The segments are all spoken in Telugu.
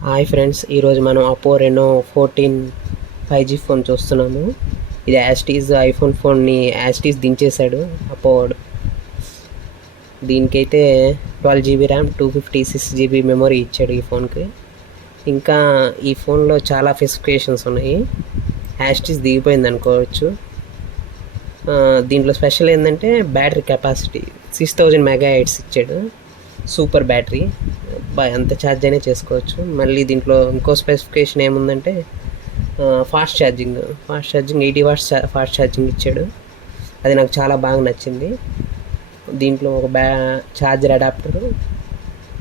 హాయ్ ఫ్రెండ్స్, ఈరోజు మనం అపో రెనో 14 5G ఫోన్ చూస్తున్నాము. ఇది యాస్టీజ్ ఐఫోన్ ఫోన్ని యాస్టీజ్ దించేశాడు అపో వాడు. దీనికైతే 12 GB ర్యామ్, 256 GB మెమొరీ ఇచ్చాడు ఈ ఫోన్కి. ఇంకా ఈ ఫోన్లో చాలా స్పెసిఫికేషన్స్ ఉన్నాయి. యాస్టీజ్ దిగిపోయింది అనుకోవచ్చు. దీంట్లో స్పెషల్ ఏంటంటే బ్యాటరీ కెపాసిటీ 6000 mAh ఇచ్చాడు. సూపర్ బ్యాటరీ, ఎంత ఛార్జ్ అయినా చేసుకోవచ్చు. మళ్ళీ దీంట్లో ఇంకో స్పెసిఫికేషన్ ఏముందంటే fast charging 80 watts fast charging ఇచ్చాడు. అది నాకు చాలా బాగా నచ్చింది. దీంట్లో ఒక ఛార్జర్ అడాప్టర్,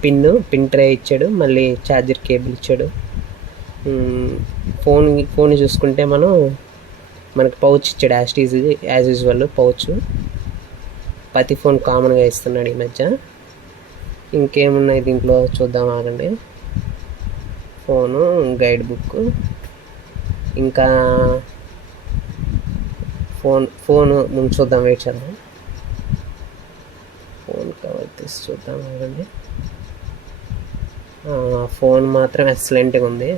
పిన్ ట్రే ఇచ్చాడు. మళ్ళీ ఛార్జర్ కేబుల్ ఇచ్చాడు. ఫోన్ చూసుకుంటే మనకి పౌచ్ ఇచ్చాడు. యాజ్ యూజువల్ పౌచ్ ప్రతి ఫోన్ కామన్గా ఇస్తున్నాడు ఈ మధ్య. ఇంకేమున్నాయి దీంట్లో చూద్దాం, ఆగండి. ఫోను, గైడ్ బుక్, ఇంకా ఫోను ముందు చూద్దాం, వెయిట్ చేద్దాం. ఫోన్ కవర్ తీసి చూద్దాం, ఆగండి. ఫోన్ మాత్రం ఎక్సలెంట్గా ఉంది.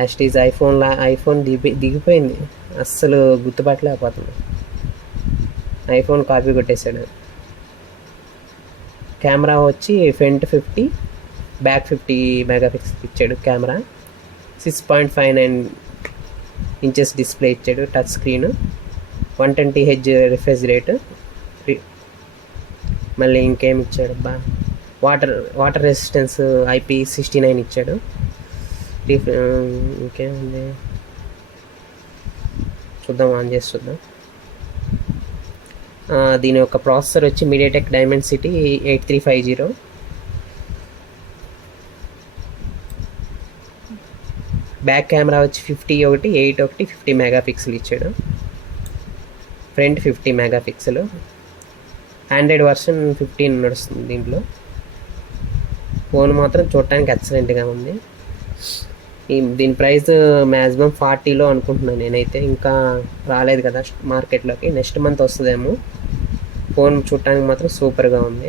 యాస్టీజ్ ఐఫోన్ దిగిపోయింది, అస్సలు గుర్తుపట్టలేకపోతుంది. ఐఫోన్ కాపీ కొట్టేశాడు. కెమెరా వచ్చి ఫ్రంట్ 50, బ్యాక్ 50 MP ఇచ్చాడు. కెమెరా 6.59 inches డిస్ప్లే ఇచ్చాడు. Touch screen, 120Hz refresh rate. మళ్ళీ ఇంకేం ఇచ్చాడు, వాటర్ రెసిస్టెన్స్ IP69 ఇచ్చాడు. ఇంకేముంది చూద్దాం, ఆన్ చేసి చూద్దాం. దీని యొక్క ప్రాసెసర్ వచ్చి మీడియాటెక్ డైమెన్సిటీ 8350. బ్యాక్ కెమెరా వచ్చి 51, 8 ఒకటి 50 MP ఇచ్చాడు. Front 50 MP. ఆండ్రాయిడ్ వర్షన్ 15 నడుస్తుంది దీంట్లో. ఫోన్ మాత్రం చూడటానికి ఎక్సలెంట్గా ఉంది. దీని ప్రైస్ మ్యాక్సిమం 40లో అనుకుంటున్నాను నేనైతే. ఇంకా రాలేదు కదా మార్కెట్లోకి, నెక్స్ట్ మంత్ వస్తుందేమో. ఫోన్ చూడటానికి మాత్రం సూపర్గా ఉంది.